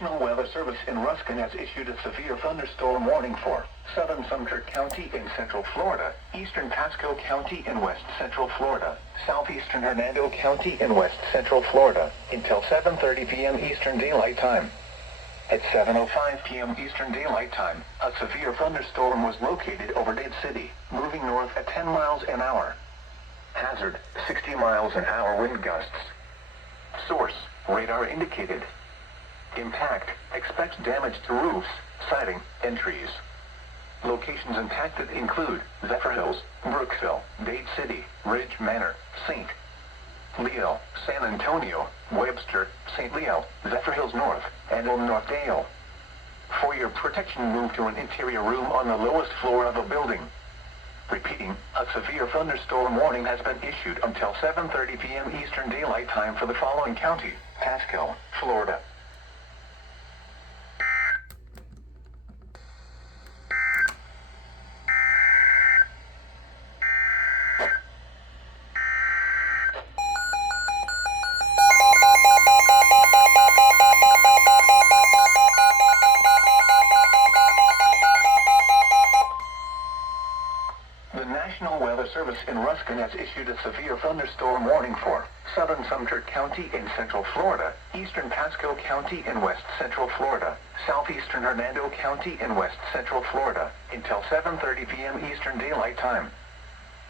National Weather Service in Ruskin has issued a severe thunderstorm warning for southern Sumter County in central Florida, eastern Pasco County in west central Florida, southeastern Hernando County in west central Florida, until 7:30 p.m. Eastern Daylight Time. At 7:05 p.m. Eastern Daylight Time, a severe thunderstorm was located over Dade City, moving north at 10 miles an hour. Hazard, 60 miles an hour wind gusts. Source, radar indicated. Impact, expect damage to roofs, siding, and trees. Locations impacted include Zephyrhills, Brookville, Dade City, Ridge Manor, St. Leo, San Antonio, Webster, St. Leo, Zephyrhills North, and Northdale. For your protection, move to an interior room on the lowest floor of a building. Repeating, a severe thunderstorm warning has been issued until 7:30 p.m. Eastern Daylight Time for the following county: Pasco, Florida. The National Weather Service in Ruskin has issued a severe thunderstorm warning for southern Sumter County in central Florida, eastern Pasco County in west central Florida, southeastern Hernando County in west central Florida, until 7:30 p.m. Eastern Daylight Time.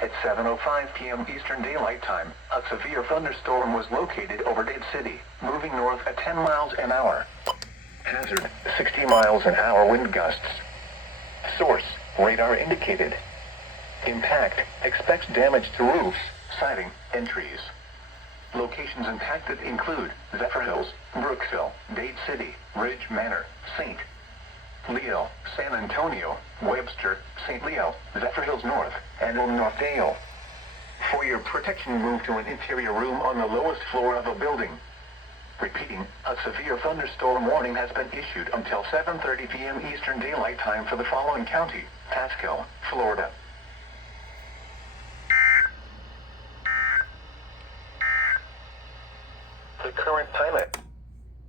At 7:05 p.m. Eastern Daylight Time, a severe thunderstorm was located over Dade City, moving north at 10 miles an hour. Hazard, 60 miles an hour wind gusts. Source, radar indicated. Impact, expect damage to roofs, siding, and trees. Locations impacted include Zephyrhills, Brookville, Dade City, Ridge Manor, St. Leo, San Antonio, Webster, St. Leo, Zephyrhills North, and Northdale. For your protection, move to an interior room on the lowest floor of a building. Repeating, a severe thunderstorm warning has been issued until 7:30 p.m. Eastern Daylight Time for the following county: Pasco, Florida. The current time at